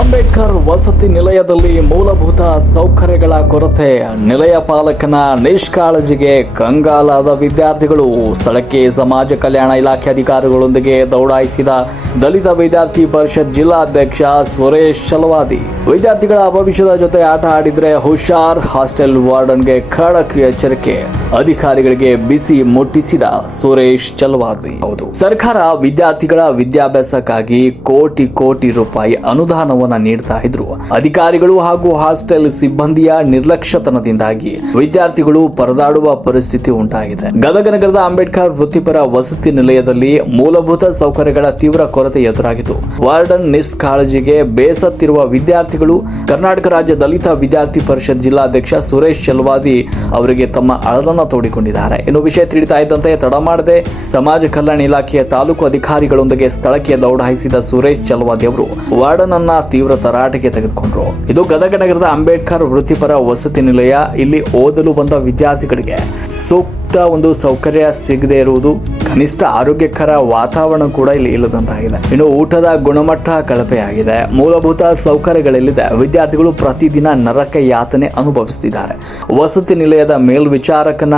ಅಂಬೇಡ್ಕರ್ ವಸತಿ ನಿಲಯದಲ್ಲಿ ಮೂಲಭೂತ ಸೌಕರ್ಯಗಳ ಕೊರತೆ, ನಿಲಯ ಪಾಲಕನ ನಿಷ್ಕಾಳಜಿಗೆ ಕಂಗಾಲಾದ ವಿದ್ಯಾರ್ಥಿಗಳು. ಸ್ಥಳಕ್ಕೆ ಸಮಾಜ ಕಲ್ಯಾಣ ಇಲಾಖೆ ಅಧಿಕಾರಿಗಳೊಂದಿಗೆ ದೌಡಾಯಿಸಿದ ದಲಿತ ವಿದ್ಯಾರ್ಥಿ ಪರಿಷತ್ ಜಿಲ್ಲಾಧ್ಯಕ್ಷ ಸುರೇಶ್ ಚಲವಾದಿ. ವಿದ್ಯಾರ್ಥಿಗಳ ಭವಿಷ್ಯದ ಜೊತೆ ಆಟ ಆಡಿದ್ರೆ ಹುಷಾರ್, ಹಾಸ್ಟೆಲ್ ವಾರ್ಡನ್ಗೆ ಖಡಕ್ ಎಚ್ಚರಿಕೆ. ಅಧಿಕಾರಿಗಳಿಗೆ ಬಿಸಿ ಮುಟ್ಟಿಸಿದ ಸುರೇಶ್ ಚಲವಾದಿ. ಹೌದು, ಸರ್ಕಾರ ವಿದ್ಯಾರ್ಥಿಗಳ ವಿದ್ಯಾಭ್ಯಾಸಕ್ಕಾಗಿ ಕೋಟಿ ರೂಪಾಯಿ ಅನುದಾನವನ್ನು ನೀಡ್ತಾ ಇದ್ರು. ಅಧಿಕಾರಿಗಳು ಹಾಗೂ ಹಾಸ್ಟೆಲ್ ಸಿಬ್ಬಂದಿಯ ನಿರ್ಲಕ್ಷ್ಯತನದಿಂದಾಗಿ ವಿದ್ಯಾರ್ಥಿಗಳು ಪರದಾಡುವ ಪರಿಸ್ಥಿತಿ ಉಂಟಾಗಿದೆ. ಗದಗ ನಗರದ ಅಂಬೇಡ್ಕರ್ ವೃತ್ತಿಪರ ವಸತಿ ನಿಲಯದಲ್ಲಿ ಮೂಲಭೂತ ಸೌಕರ್ಯಗಳ ತೀವ್ರ ಕೊರತೆ ಎದುರಾಗಿತ್ತು. ವಾರ್ಡನ್ ನಿಷ್ಕಾಳಜಿಗೆ ಬೇಸತ್ತಿರುವ ವಿದ್ಯಾರ್ಥಿಗಳು ಕರ್ನಾಟಕ ರಾಜ್ಯ ದಲಿತ ವಿದ್ಯಾರ್ಥಿ ಪರಿಷತ್ ಜಿಲ್ಲಾಧ್ಯಕ್ಷ ಸುರೇಶ್ ಚಲವಾದಿ ಅವರಿಗೆ ತಮ್ಮ ಅಳಲನ್ನು ತೋಡಿಕೊಂಡಿದ್ದಾರೆ. ಇನ್ನು ವಿಷಯ ತಿಳಿತಾ ಇದ್ದಂತೆ ತಡ ಮಾಡದೆ ಸಮಾಜ ಕಲ್ಯಾಣ ಇಲಾಖೆಯ ತಾಲೂಕು ಅಧಿಕಾರಿಗಳೊಂದಿಗೆ ಸ್ಥಳಕ್ಕೆ ದೌಡಾಯಿಸಿದ ಸುರೇಶ್ ಚಲವಾದಿ ಅವರು ವಾರ್ಡನ್ ಅನ್ನ ತೀವ್ರ ತರಾಟೆಗೆ ತೆಗೆದುಕೊಂಡ್ರು. ಇದು ಗದಗ ನಗರದ ಅಂಬೇಡ್ಕರ್ ವೃತ್ತಿಪರ ವಸತಿ ನಿಲಯ. ಇಲ್ಲಿ ಓದಲು ಬಂದ ವಿದ್ಯಾರ್ಥಿಗಳಿಗೆ ಸೂಕ್ತ ಒಂದು ಸೌಕರ್ಯ ಸಿಗದೆ ಇರುವುದು, ಕನಿಷ್ಠ ಆರೋಗ್ಯಕರ ವಾತಾವರಣ ಕೂಡ ಇಲ್ಲಿ ಇಲ್ಲದಂತಾಗಿದೆ. ಇನ್ನು ಊಟದ ಗುಣಮಟ್ಟ ಕಳಪೆಯಾಗಿದೆ. ಮೂಲಭೂತ ಸೌಕರ್ಯಗಳಿಲ್ಲದೆ ವಿದ್ಯಾರ್ಥಿಗಳು ಪ್ರತಿದಿನ ನರಕ ಯಾತನೆ ಅನುಭವಿಸುತ್ತಿದ್ದಾರೆ. ವಸತಿ ನಿಲಯದ ಮೇಲ್ವಿಚಾರಕನ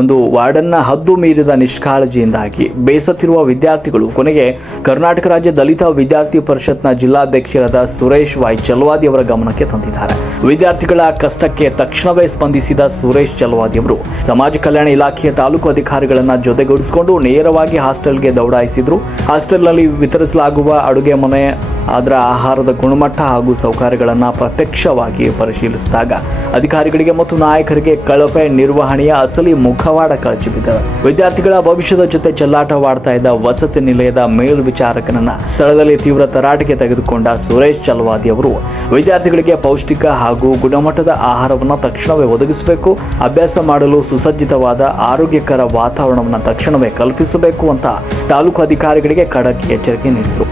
ಒಂದು ವಾರ್ಡನ್ನ ಹದ್ದು ಮೀರಿದ ನಿಷ್ಕಾಳಜಿಯಿಂದಾಗಿ ಬೇಸತ್ತಿರುವ ವಿದ್ಯಾರ್ಥಿಗಳು ಕೊನೆಗೆ ಕರ್ನಾಟಕ ರಾಜ್ಯ ದಲಿತ ವಿದ್ಯಾರ್ಥಿ ಪರಿಷತ್ನ ಜಿಲ್ಲಾಧ್ಯಕ್ಷರಾದ ಸುರೇಶ್ ವೈ ಚಲವಾದಿ ಅವರ ಗಮನಕ್ಕೆ ತಂದಿದ್ದಾರೆ. ವಿದ್ಯಾರ್ಥಿಗಳ ಕಷ್ಟಕ್ಕೆ ತಕ್ಷಣವೇ ಸ್ಪಂದಿಸಿದ ಸುರೇಶ್ ಚಲವಾದಿ ಅವರು ಸಮಾಜ ಕಲ್ಯಾಣ ಇಲಾಖೆಯ ತಾಲೂಕು ಅಧಿಕಾರಿಗಳನ್ನ ಜೊತೆಗೂಡಿಸಿಕೊಂಡು ನೇರವಾಗಿ ಹಾಸ್ಟೆಲ್ಗೆ ದೌಡಾಯಿಸಿದ್ರು. ಹಾಸ್ಟೆಲ್ನಲ್ಲಿ ವಿತರಿಸಲಾಗುವ ಅಡುಗೆ ಮನೆ, ಅದರ ಆಹಾರದ ಗುಣಮಟ್ಟ ಹಾಗೂ ಸೌಕರ್ಯಗಳನ್ನು ಪ್ರತ್ಯಕ್ಷವಾಗಿ ಪರಿಶೀಲಿಸಿದಾಗ ಅಧಿಕಾರಿಗಳಿಗೆ ಮತ್ತು ನಾಯಕರಿಗೆ ಕಳಪೆ ನಿರ್ವಹಣೆಯ ಅಸಲಿ ಮುಖವಾಡ ಕಳಚಿಬಿದ್ದರು. ವಿದ್ಯಾರ್ಥಿಗಳ ಭವಿಷ್ಯದ ಜೊತೆ ಚೆಲ್ಲಾಟವಾಡ್ತಾ ಇದ್ದ ವಸತಿ ನಿಲಯದ ಮೇಲ್ವಿಚಾರಕನನ್ನ ಸ್ಥಳದಲ್ಲಿ ತೀವ್ರ ತರಾಟೆಗೆ ತೆಗೆದುಕೊಂಡ ಸುರೇಶ್ ಚಲವಾದಿ ಅವರು ವಿದ್ಯಾರ್ಥಿಗಳಿಗೆ ಪೌಷ್ಟಿಕ ಹಾಗೂ ಗುಣಮಟ್ಟದ ಆಹಾರವನ್ನು ತಕ್ಷಣವೇ ಒದಗಿಸಬೇಕು, ಅಭ್ಯಾಸ ಮಾಡಲು ಸುಸಜ್ಜಿತವಾದ ಆರೋಗ್ಯಕರ ವಾತಾವರಣವನ್ನು ತಕ್ಷಣವೇ ಕಲ್ಪಿಸಬೇಕು ಅಂತ ತಾಲೂಕು ಅಧಿಕಾರಿಗಳಿಗೆ ಖಡಕ್ ಎಚ್ಚರಿಕೆ ನೀಡಿದರು.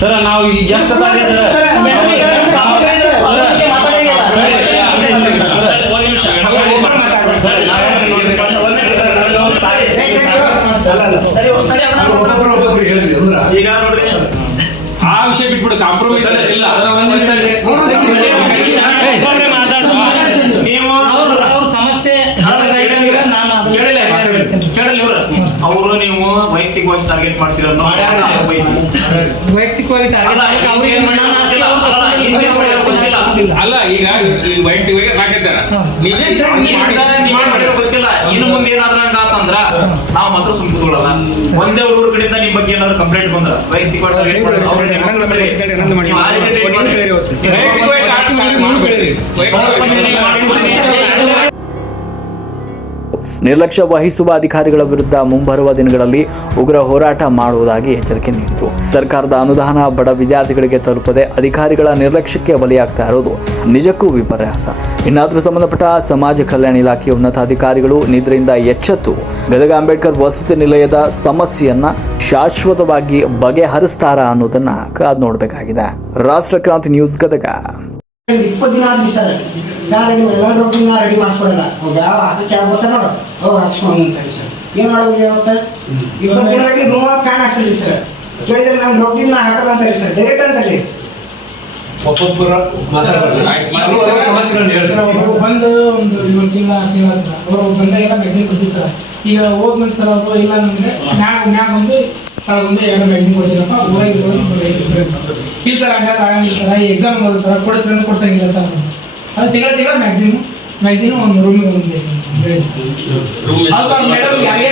ಸರ್ ನಾವು ಈಗ ಈಗ ನೋಡ್ರಿ ಆ ವಿಷಯ ಬಿಟ್ಬಿಡು, ಕಾಂಪ್ರಮೈಸ್ ಇಲ್ಲ. ನೀವು ಅವ್ರ ಸಮಸ್ಯೆ ಕೇಳಿಲ್ಲ ಇವ್ರು ಅವರು ನೀವು ವೈಯಕ್ತಿಕವಾಗಿ ಟಾರ್ಗೆಟ್ ಮಾಡ್ತೀರ. ವೈಯಕ್ತಿಕವಾಗಿ ಅಲ್ಲ, ಈಗ ವೈಯಕ್ತಿಕವಾಗಿ ಹಾಕಿದ್ದಾರ ಗೊತ್ತಿಲ್ಲ. ಇನ್ನು ಮುಂದೆ ಏನಾದ್ರೂ ಹಂಗಾತಂದ್ರ ನಾವು ಮಾತ್ರ ಸುಮ್ಕುತ್ಕೊಳ್ಳಲ್ಲ. ಒಂದೇ ಹುಡುಗರ ಕಡೆಯಿಂದ ನಿಮ್ ಬಗ್ಗೆ ಏನಾದ್ರು ಕಂಪ್ಲೇಂಟ್ ಬಂದ್ರ ವೈಯಕ್ತಿಕವಾಗಿ ನಿರ್ಲಕ್ಷ್ಯ ವಹಿಸುವ ಅಧಿಕಾರಿಗಳ ವಿರುದ್ಧ ಮುಂಬರುವ ದಿನಗಳಲ್ಲಿ ಉಗ್ರ ಹೋರಾಟ ಮಾಡುವುದಾಗಿ ಎಚ್ಚರಿಕೆ ನೀಡಿದರು. ಸರ್ಕಾರದ ಅನುದಾನ ಬಡ ವಿದ್ಯಾರ್ಥಿಗಳಿಗೆ ತಲುಪದೆ ಅಧಿಕಾರಿಗಳ ನಿರ್ಲಕ್ಷ್ಯಕ್ಕೆ ಬಲಿಯಾಗ್ತಾ ಇರೋದು ನಿಜಕ್ಕೂ ವಿಪರ್ಯಾಸ. ಇನ್ನಾದರೂ ಸಂಬಂಧಪಟ್ಟ ಸಮಾಜ ಕಲ್ಯಾಣ ಇಲಾಖೆಯ ಉನ್ನತ ಅಧಿಕಾರಿಗಳು ನಿದ್ರೆಯಿಂದ ಎಚ್ಚೆತ್ತು ಗದಗ ಅಂಬೇಡ್ಕರ್ ವಸತಿ ನಿಲಯದ ಸಮಸ್ಯೆಯನ್ನ ಶಾಶ್ವತವಾಗಿ ಬಗೆಹರಿಸ್ತಾರ ಅನ್ನೋದನ್ನ ಕಾದು ನೋಡಬೇಕಾಗಿದೆ. ರಾಷ್ಟ್ರಕ್ರಾಂತಿ ನ್ಯೂಸ್ ಗದಗ. 20 ದಿನ ಆದ್ರಿ ಸರ್, ರೆಡಿ ಮಾಡಿಸ್ಕೊಡಲ್ಲ. ಅವ್ರು ಯಾವ ಹಾಕಕ್ಕೆ ಆಗ್ಬೋದ ನೋಡು, ಅವ್ರು ಹಾಕ್ಸ್ಕೊಂಡು ಅಂತಾರೆ ಸರ್. ಏನು ಮಾಡೋದಿಲ್ಲ ಅವತ್ತು 20 ದಿನಕ್ಕೆ ರೂಮ್ ಫ್ಯಾನ್ ಹಾಕ್ಸಲ್ರಿ ಸರ್. ಕೇಳಿದ್ರೆ ನಾನು ರೊಟ್ಟಿನ ಹಾಕಲ್ಲ ಅಂತಾರೆ ಸರ್, ಡೈರೆಕ್ಟ್ ಅಂತಾರೆ. ಒಬ್ಬೊಬ್ಬರ ಬಂದು ಒಂದು 7 ತಿಂಗಳ ಸರ್, ಅವರು ಬಂದಾಗೆಲ್ಲ ಮ್ಯಾಗ್ಝಿನ್ ಕೊಡ್ತೀವಿ ಸರ್. ಈಗ ಹೋದ್ಮೇಲೆ ಸರ್ ಅವರು ಇಲ್ಲ ನಮಗೆ ಮ್ಯಾಗ ಒಂದು ಒಂದು ಏನೋ ಮ್ಯಾಗ್ಝಿನ್ ಕೊಡ್ತೀರಪ್ಪ ಊರಾಗಿ ಇಲ್ಲ ಸರ್, ಹಂಗಾದ್ರೆ ಆಗಂಗಿಲ್ಲ ಸರ್. ಈ ಎಕ್ಸಾಮ್ ಬಂದು ಸರ್ ಕೊಡ್ಸಂಗಿಲ್ಲ ಅಂತ ಅದು ತಿಂಗಳ ಮ್ಯಾಗ್ಝಿನ್ ಒಂದು ರೂಮಿಗೆ ಒಂದು ಮೇಡಮ್ ಯಾರಿಗೆ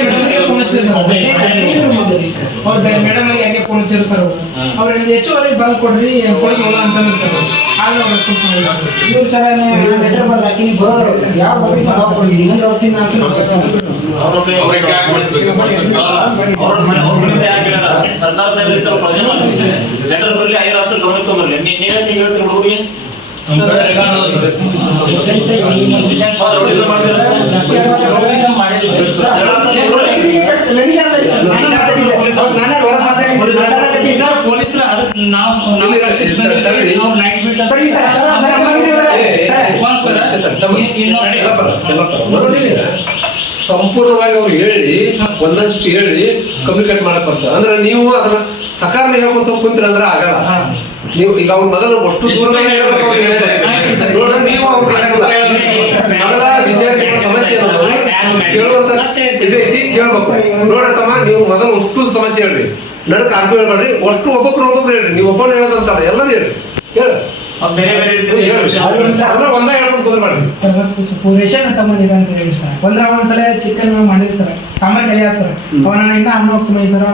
ಫೋನ್ ಹಚ್ಚಿದೆ ಸರ್, ಅವ್ರು ಮೇಡಮ್ ಯಾರಿಗೆ ಫೋನ್ ಮನುಷ್ಯರು ಸರ್ ಅವ್ರು ಹೆಚ್ಚುವರಿ ಬಂದ್ ಕೊಡ್ರಿ ಕೊಡಿ ಹೋಗ ಅಂತಂದ್ರೆ ಸರ್ ಆದ್ರೆ ಅವ್ರು ರೆಸ್ಪಾನ್ಸ್ ಮಾಡಿಲ್ಲ ಸರ್. ಇವ್ರು ಸರ್ ಲೆಟರ್ ಬರ್ದು ಹಾಕಿ ಬರೋರು ಯಾವ ಬಗ್ಗೆ ನಾವು ಕೊಡ್ಲಿ ಇನ್ನೊಂದು ರೊಟ್ಟಿ ನಾಲ್ಕು ಅವ್ರಿಗೆ ಯಾಕೆ ಬಳಸ್ಬೇಕು? ಅವ್ರ ಮನೆಯಿಂದ ಯಾಕೆ ಕೇಳಾರ? ಸರ್ಕಾರದಲ್ಲಿ ಇರ್ತಾರ ಪ್ರಜೆಗಳು ಲೆಟರ್ ಬರಲಿ 5 ವರ್ಷ ಗಮನಕ್ಕೆ ಬರಲಿ. ನೀವೇ ಹೇಳ್ತೀರಿ ಹುಡುಗರಿಗೆ ಪೊಲೀಸರು ಅದಕ್ಕೆ ನಾವು ಸಂಪೂರ್ಣವಾಗಿ ಅವ್ರು ಹೇಳಿ ಒಂದಷ್ಟು ಹೇಳಿ ಕಮ್ಯುನಿಕೇಟ್ ಮಾಡಕ್ ಬರ್ತಾರೆ. ಅಂದ್ರೆ ನೀವು ಅದನ್ನ ಸಕಾಲ ಹೇಳ್ಕೊಂತ ಕುಂತ್ರಿ ಅಂದ್ರೆ ಆಗಲ್ಲ. ನೀವು ಈಗ ಅವ್ರ ಮೊದಲು ಅಷ್ಟು ದೂರ ನೀವು ಮೊದಲ ವಿದ್ಯಾರ್ಥಿಗಳ ಸಮಸ್ಯೆ ಕೇಳುವಂತ ಇದೈತಿ ಕೇಳ್ಬೇಕು. ನೋಡತ್ತಮ್ಮ ನೀವು ಮೊದಲು ಅಷ್ಟು ಸಮಸ್ಯೆ ಹೇಳ್ರಿ, ನಡಕ್ ಆರ್ಗ್ಯೂ ಹೇಳ್ಬೇಡ್ರಿ, ಅಷ್ಟು ಒಬ್ಬೊಬ್ರು ಹೇಳ್ರಿ. ನೀವು ಒಬ್ಬನ ಹೇಳೋದಂತಲ್ಲ ಎಲ್ಲರೂ ಹೇಳ್ರಿ, ಹೇಳ ಬೇರೆ ಬೇರೆ ಒಂದ ಹೇಳ್ಕೊಂಡು ಕುಂದ್ರಬೇಡ್ರಿ. ಸರ್ ಮತ್ತು ರೇಷನ್ ತಗೊಂಡಿದೆ ಅಂತ ಹೇಳಿ ಸರ್ ಒಂದ್ಸಲ ಚಿಕನ್ ಮಾಡಿದ್ರಿ ಸರ್ ಸಾಂಬಾರ್ ಕಲಿಯ ಸರ್ ಅವನ ಇನ್ನ ಅನ್ನ ಸುಮ್ಮನೆ ಸರ್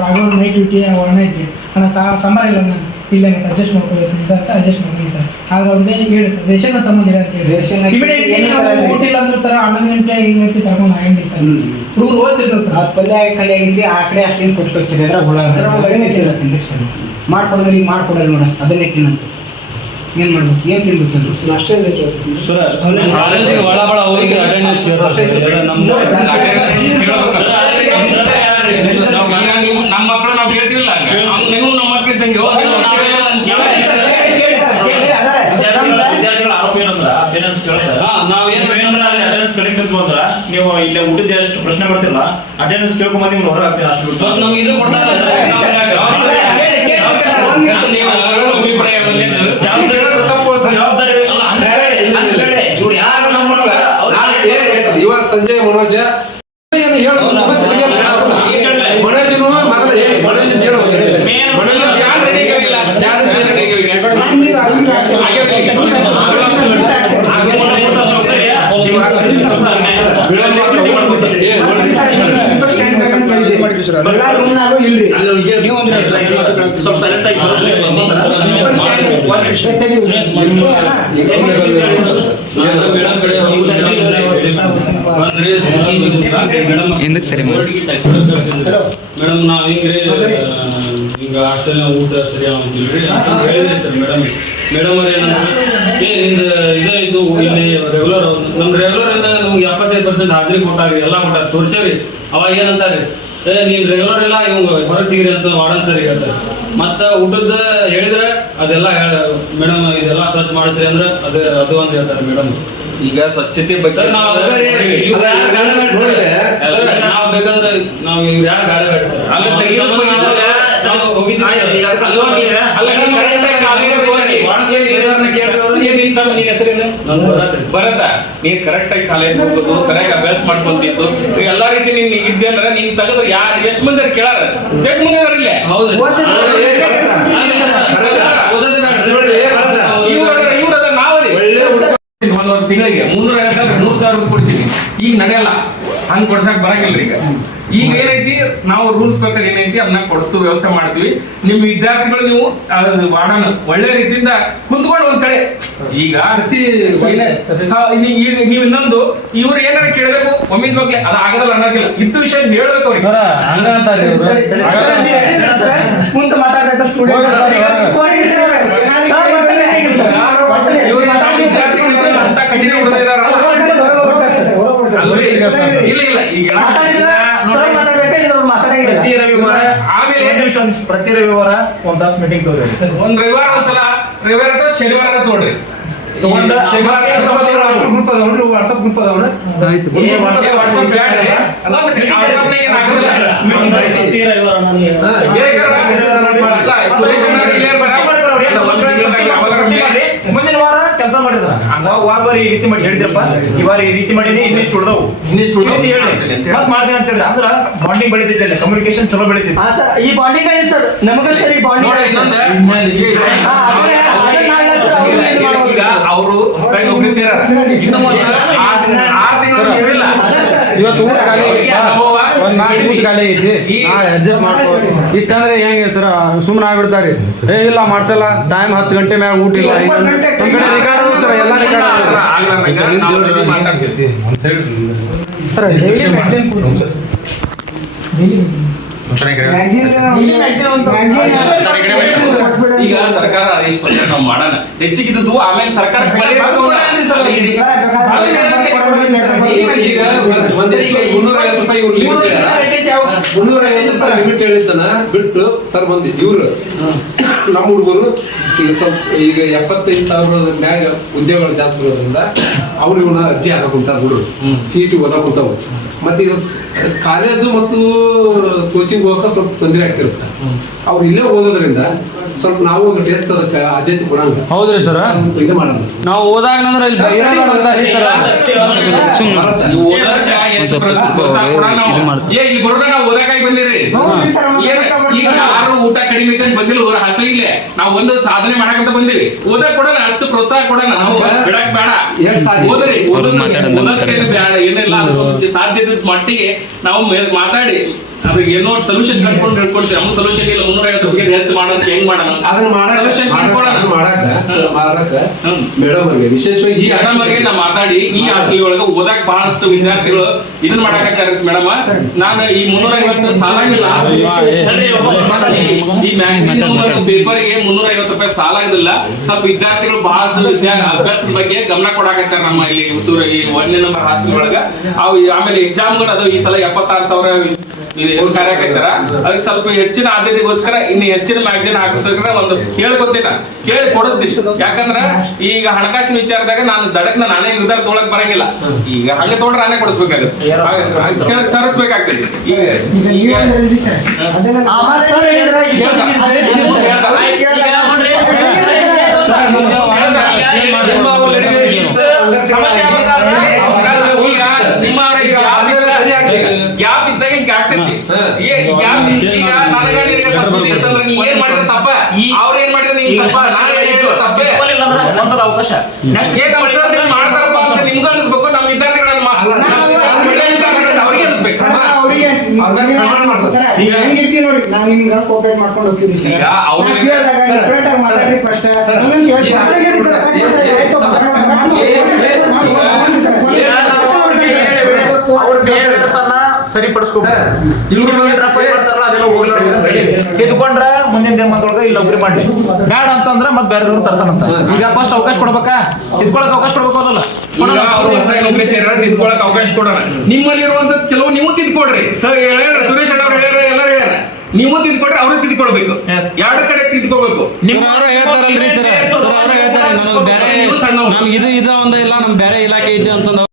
ರಾಘವ್ ನೈಟ್ ಡ್ಯೂಟಿ ಅವನ ಐತಿ ಅಣ್ಣ ಸಾಂಬಾರ್ ಇಲ್ಲ ನಾನು ಇಲ್ಲ ಅಡ್ಜಸ್ಟ್ ಮಾಡ್ಕೋಬೇಕು ಸರ್ ಅಂತ ಅಡ್ಜಸ್ಟ್ ಮಾಡ್ತೀವಿ ಸರ್ ಆದ್ರೆ ಅವ್ರಿಗೆ ಹೇಳಿ ಸರ್ ರೇಷನ್ ತಗೊಂಡಿದೆ ಅಂತ ಹೇಳಿ ಊಟಿಲ್ಲ ಅಂದ್ರೆ ಸರ್ 11 ಗಂಟೆ ಹಿಂಗೈತಿ ತಗೊಂಡು ಆಗಂಡಿ ಸರ್ ಹುಡುಗರು ಓದ್ತಿರ್ತಾವ ಸರ್ ಅದು ಪಲ್ಯ ಕಲಿ ಆಗಿದ್ವಿ ಆ ಕಡೆ ಅಷ್ಟೇನು ಕೊಟ್ಟು ಕಳ್ಸಿರಿ ಅದ್ರ ಹುಳ ಮಾಡ್ಕೊಡೋದ್ರಿ ಈಗ ಮಾಡ್ಕೊಡೋದು ನೋಡ ಅದನ್ನೇ ತಿನ್ನಂತ ಏನ್ ಮಾಡ್ಬೇಕು ಏನ್ ತಿನ್ಬೇಕು ಅಷ್ಟೇ ಒಳಬಳ ಹೋಗಿ ಅಟೆಂಡೆನ್ಸ್ ನಮ್ಮ ಮಕ್ಕಳು ನಾವು ಕೇಳ್ತೀವಿಲ್ಲ, ನೀವು ನಮ್ಮ ಮಕ್ಕಳು ಇದ್ದಂಗೆ ವಿದ್ಯಾರ್ಥಿಗಳ ಆರೋಪ ಏನಂದ್ರ ಅಟೆಂಡೆನ್ಸ್ ಕೇಳ್ತಾರೆ. ಅಟೆಂಡೆನ್ಸ್ ಕಡಿಮೆ ಅಂದ್ರ ನೀವು ಇಲ್ಲೇ ಊಟದ ಎಷ್ಟು ಪ್ರಶ್ನೆ ಬರ್ತಿಲ್ಲ ಅಟೆಂಡೆನ್ಸ್ ಕೇಳ್ಕೊಂಬಂದು ನೀವು ಹೊರ ಆಗ್ತೀವಿ ಅಷ್ಟು ನಮ್ಗೆ ಇದು ಇವಾಗ ಸಂಜಯ್ ಮನೋಜ ಸ್ವಲ್ಪ ಸೈಲೆಂಟ್ ಆಗಿ ಮೇಡಮ್ ನಾವ್ ಹಿಂಗ್ರಿ ಹಿಂಗ ಹಾಸ್ಟೆಲ್ ಊಟ ಸರಿ ಅಂತಿಲ್ರಿ ಅಂತ ಹೇಳಿದ್ರಿ ಸರ್ ಮೇಡಮ್ ಅವ್ರ ಏನಂದ್ರೆ ಇದು ಇಲ್ಲಿ ರೆಗ್ಯುಲರ್ ನಮ್ ರೆಗ್ಯುಲರ್ ಇಂದ ನಮ್ಗೆ 75% ಹಾಜರಿ ಕೊಟ್ಟಾರಿ ಎಲ್ಲ ಕೊಟ್ಟಾರ ತೋರ್ಸೇವ್ರಿ. ಅವಾಗ ಏನಂತಾರ್ರಿ ನೀನ್ ರೆಗ್ಯುಲರ್ ಇಲ್ಲ ಇವ್ ಹೊರಗೆ ತೆಗಿರಿ ಅಂತ ವಾರ್ಡನ್ ಸರ್ ಹೇಳ್ತಾರೆ. ಮತ್ತ ಊಟದ ಹೇಳಿದ್ರೆ ಅದೆಲ್ಲ ಮೇಡಮ್ ಇದೆಲ್ಲ ಸ್ವಚ್ಛ ಮಾಡಿಸ್ರಿ ಅಂದ್ರೆ ಅದು ಅಂತ ಹೇಳ್ತಾರೆ ಮೇಡಮ್. ಈಗ ಸ್ವಚ್ಛತೆ ಬಗ್ಗೆ ನಾವು ಬೇಕಂದ್ರೆ ನಾವು ಇವ್ರು ಯಾರು ಬೇಡ ಬೇಡ ಸರ್ ಬರತ್ತ ನೀನ್ ಕರೆಕ್ಟ್ ಆಗಿ ಕಾಲೇಜ್ ಹೋಗೋದು ಸರಿಯಾಗಿ ಅಭ್ಯಾಸ ಮಾಡ್ಕೊಂತಿದ್ದು ಎಲ್ಲಾ ರೀತಿ ನೀನ್ ಇದ್ದೆ ಅಂದ್ರೆ ನೀನ್ ತೆಗೆದ್ರೆ ಯಾರು ಎಷ್ಟು ಮಂದಿ ಕೇಳಾರ ಜಗ್ ಮಂದಿ ಇಲ್ಲೇ ಇವ್ರದ ನಾವದಿ ಒಂದೊಂದು ತಿಂಗಳಿಗೆ 350,000 ಕೊಡ್ತೀನಿ. ಈಗ ನಡೆಯಲ್ಲ, ಹಂಗ್ ಕೊಡ್ಸಕ್ ಬರಂಗಿಲ್ಲ. ಈಗ ಏನೈತಿ ನಾವು ರೂಲ್ಸ್ ಪ್ರಕಾರ ಏನೈತಿ ಅದನ್ನ ಕೊಡ್ಸೋ ವ್ಯವಸ್ಥೆ ಮಾಡ್ತೀವಿ. ನಿಮ್ ವಿದ್ಯಾರ್ಥಿಗಳು ನೀವು ವಾರ್ಡನ್ ಒಳ್ಳೆ ರೀತಿಯಿಂದ ಕುಂತ್ಕೊಂಡು ಒಂದ್ ಕಡೆ ಈಗ ಈಗ ನೀವು ಇನ್ನೊಂದು ಇವ್ರು ಏನಾರ ಕೇಳಬೇಕು ಒಮ್ಮಿದ್ವಾಗ್ಲೆ ಅದು ಆಗದಲ್ಲ ಅನ್ನೋದಿಲ್ಲ, ಇದ್ದು ವಿಷಯ ಹೇಳ್ಬೇಕು ಅವ್ರಿಗೆ. ಕುಂತ ಮಾತಾಡ್ಬೇಕು ಸ್ಟೂಡೆಂಟ್ ಅಂತ ಕಂಟಿನ್ಯೂ ಮಾಡ್ತಾ ಇದಾರಲ್ಲ ಇಲ್ಲ ಇಲ್ಲ ಈಗ ಪ್ರತಿ ರವಿವಾರ ಒಂದ್ ತಾಸು ಮೀಟಿಂಗ್ ತಗೋರಿ. ಒಂದ್ ರವಿವಾರ ಒಂದ್ಸಲ ರವಿವಾರ ಅಥವಾ ಶನಿವಾರ ತಗೊಳ್ರಿ. ವಾಟ್ಸಪ್ ಗ್ರೂಪ್ ಅದಾವ್ರಿ ಮುಂದಿನ ವಾರ ಕೆಲಸ ಮಾಡಿದ್ರ ವಾರ ಈ ರೀತಿ ಮಾಡಿ ಹೇಳಿದ್ರಪ್ಪ, ಈ ವಾರ ಈ ರೀತಿ ಮಾಡೀನಿ, ಇನ್ನಿಷ್ಟು ಉಳ್ದವು ಮತ್ ಮಾಡ್ತೀನಿ ಅಂತ ಹೇಳಿದ್ರೆ ಅಂದ್ರ ಬಾಂಡಿಂಗ್ ಬೆಳಿತಿದ್ದೆ, ಕಮ್ಯುನಿಕೇಶನ್ ಚಲೋ ಬೆಳಿತಿದ್ದೆ. ಈ ಬಾಂಡಿಂಗ್ ಆಯ್ತು ಸರ್ ನಮಗ ಸರಿ ಈಗ ಅವರು ಹೊಸದಾಗಿ ನೌಕರಿ ಸೇರಾರ, ಇನ್ನು ಒಂದು 6 ತಿಂಗಳು ಇರಲಿಲ್ಲ. ಅನುಭವ ಖಾಲಿ ಐತಿ ಅಡ್ಜಸ್ಟ್ ಮಾಡ್ಕೊ ಇಷ್ಟಂದ್ರೆ ಹೆಂಗೆ ಸರ್ ಸುಮ್ಮನೆ ಆಗ್ಬಿಡ್ತಾರಿ ಇಲ್ಲ ಮಾಡ್ಸಲ್ಲ ಟೈಮ್ 10 ಗಂಟೆ ಮ್ಯಾಗ ಊಟ ಇಲ್ಲ ನಮ್ ಕಡೆ ರೆಕಾರ್ಡ್ ಸರ್ ಎಲ್ಲ ಸರ್ ಡೈಲಿ ಮ್ಯಾಗ್ಝಿನ್ ಕೊಡ್ತೀವಿ ಈಗ ಸರ್ಕಾರ ಆದೇಶ ಬಂದ್ರೆ ನಾವು ಮಾಡೋಣ ಹೆಚ್ಚಿಗಿದ್ದು ಆಮೇಲೆ ಸರ್ಕಾರ ಈಗ ಒಂದ್ ಹೆಚ್ಚು 350 ರೂಪಾಯಿ ಇವ್ರು ಲಿಮಿಟ್ ಹೇಳಿಸ್ತಾನ ಬಿಟ್ಟು ಸರ್ ಬಂದಿ ಇವ್ರು ನಮ್ಮ ಹುಡುಗರು ಈಗ ಸ್ವಲ್ಪ ಈಗ 75,000 ಮ್ಯಾಗ ಉದ್ಯೋಗಗಳು ಜಾಸ್ತಿ ಇರೋದ್ರಿಂದ ಅವ್ರು ಇವನ್ನ ಅರ್ಜಿ ಹಾಕುಂತಾರ ಹುಡುಗರು ಸೀಟ್ ಓದಾಕುಂತಾವ ಮತ್ತೆ ಈಗ ಕಾಲೇಜು ಮತ್ತು ಕೋಚಿಂಗ್ ಹೋಗಕ್ಕೆ ಸ್ವಲ್ಪ ತೊಂದರೆ ಆಗ್ತಿರುತ್ತೆ ಅವ್ರು ಇಲ್ಲೇ ಓದೋದ್ರಿಂದ ಸ್ವಲ್ಪ ನಾವು ಒಂದು ಟೆಸ್ಟ್ ಅದಕ್ಕೆ ಆದ್ಯತೆ ಕೊಡಂಗ ಹೌದ್ರಿ ಸರ್ ಇದು ಮಾಡೋಣ ನಾವು ಹೋದಾಗ ಯಾರು ಊಟ ಕಡಿಮೆ ಬಂದಿಲ್ಲ ಹಾಸ್ಟೆಲ್ ಇಲ್ಲೇ ನಾವು ಒಂದು ಸಾಧನೆ ಮಾಡಕಂತ ಬಂದಿವಿ ಓದಕ್ ಕೊಡೋಣ ಅಷ್ಟು ಪ್ರೋತ್ಸಾಹ ಕೊಡೋಣ ನಾವು ಬಿಡಕ್ ಬೇಡ ಓದ್ರಿ ಬೇಡ ಏನಿಲ್ಲ ಸಾಧ್ಯದ ಮಟ್ಟಿಗೆ ನಾವು ಮಾತಾಡಿ ಅದು ಏನೋ ಸೊಲ್ಯೂಷನ್ ಕಟ್ಕೊಂಡು ಹೇಳ್ಕೊಡ್ತೀವಿ ನಮ್ಮ ಸೊಲ್ಯೂಷನ್ ಇಲ್ಲ 350 ರೂಪಾಯಿ ಹೆಚ್ಚು ಮಾಡೋದು ಹೆಂಗ್ ಮಾಡೋಣ ಅದನ್ನ ಮಾಡಾಕ ಮೇಡಮ್ ಅವ್ರಿಗೆ ವಿಶೇಷವಾಗಿ ಈ ಮೇಡಮ್ ಅವರಿಗೆ ನಾ ಮಾತಾಡಿ ಈ ಹಾಸ್ಟೆಲ್ ಒಳಗೆ ಓದಕ್ ಬಹಳಷ್ಟು ವಿದ್ಯಾರ್ಥಿಗಳು ಇದನ್ನ ಮಾಡಾಕತ್ತಾರೆ ಮೇಡಮ್ ನಾನು ಈ 350 ಸಾಲಾಗಿಲ್ಲ ಈ ಮ್ಯಾಗಝಿನ್ ಪೇಪರ್ಗೆ 350 ರೂಪಾಯಿ ಸಾಲ ಆಗುದಿಲ್ಲ ಸ್ವಲ್ಪ ವಿದ್ಯಾರ್ಥಿಗಳು ಬಹಳಷ್ಟು ಅಭ್ಯಾಸದ ಬಗ್ಗೆ ಗಮನ ಕೊಡಾಕತ್ತಾರೆ ನಮ್ಮ ಇಲ್ಲಿ ಉಸೂರು ಈ 1ನೇ ನಂಬರ್ ಹಾಸ್ಟೆಲ್ ಒಳಗ ಅವು ಆಮೇಲೆ ಎಕ್ಸಾಮ್ಗಳು ಅದು ಈ ಸಲ 76,000 ಕಾರ್ಯಕರ್ತರ ಅದಕ್ಕೆ ಸ್ವಲ್ಪ ಹೆಚ್ಚಿನ ಆದ್ಯತೆಗೋಸ್ಕರ ಇನ್ನು ಹೆಚ್ಚಿನ ಮ್ಯಾಗಝಿನ್ ಹಾಕಿಸೋಕ್ರ ಒಂದು ಕೇಳ್ಕೊತೀನಿ ಕೇಳಿ ಕೊಡಿಸ್ತೀನಿ ಯಾಕಂದ್ರ ಈಗ ಹಣಕಾಸಿನ ವಿಚಾರದಾಗ ನಾನು ದಡಕ್ನ ನಾನೇ ನಿರ್ಧಾರ ತೊಗೊಳಕ್ ಬರಂಗಿಲ್ಲ ಈಗ ಹಂಗೆ ತೊಗೊಂಡ್ರೆ ನಾನೇ ಕೊಡಿಸ್ಬೇಕಾಗುತ್ತೆ ತರಿಸ್ಬೇಕಾಗ್ತದೆ ಗ್ಯಾಪ್ ಇದ್ದಾಗ ಆಗ್ತೈತಿ ಈಗ ನನಗ ನೀ ಏನ್ ಮಾಡಿದ್ರೆ ತಪ್ಪ ಅವ್ರ ಏನ್ ಮಾಡಿದ್ರೆ ನೀನ್ ತಪ್ಪೇ ಒಂದ್ಸಲ ಅವಕಾಶ ಮಾಡ್ತಾರಪ್ಪ ಅಂತ ನಿಮ್ಗೂ ಅನ್ಸ್ಬೇಕು ನಮ್ಮ ವಿದ್ಯಾರ್ಥಿಗಳನ್ನ ಅವ್ರಿಗೆ ಅನ್ಸ್ಬೇಕು ಹೆಂಗಿರ್ತೀವಿ ನೋಡಿ ನಾವ್ ನಿಮ್ಗೆ ಕೋಪರೇಟ್ ಮಾಡ್ಕೊಂಡು ಹೋಗ್ತೀವಿ ತಿದ್ಕೊಂಡ್ರ ಮುಂದಿನ ದಿನಮಾನದೊಳಗ ಇಲ್ಲಿ ನೌಕರಿ ಮಾಡ್ಲಿ ಬ್ಯಾಡ ಅಂತಂದ್ರ ಮತ್ ಬೇರೆ ತರ್ಸನಂತ ಈಗ ಫಸ್ಟ್ ಅವಕಾಶ ಕೊಡ್ಬೇಕಾ ತಿದ್ಕೊಳಕ್ ಅವಕಾಶ ಕೊಡ್ಬೇಕು ಅದಲ್ಲ ನೌಕರಿ ಸೇರ ತಿದ್ಕೊಳಕ್ ಅವಕಾಶ ಕೊಡೋಣ ನಿಮ್ಮಲ್ಲಿ ಇರುವಂತ ಕೆಲವು ನೀವು ತಿದ್ಕೊಡ್ರಿ ಸುರೇಶ್ ಅಣ್ಣ ಅವ್ರು ಹೇಳ್ಯಾರ ಎಲ್ಲರೂ ಹೇಳ್ಯಾರ ನೀವು ತಿದ್ಕೊಟ್ರೆ ಅವ್ರು ತಿದ್ಕೊಳ್ಬೇಕು ಎರಡು ಕಡೆ ತಿದ್ಕೋಬೇಕು ಹೇಳ್ತಾರಲ್ರಿ ಸರ್ ಹೇಳ್ತಾರೆ ನಮ್ಗೆ ಇದು ಒಂದು ಇಲ್ಲ ನಮ್ ಬೇರೆ ಇಲಾಖೆ ಐತೆ ಅಂತಂದ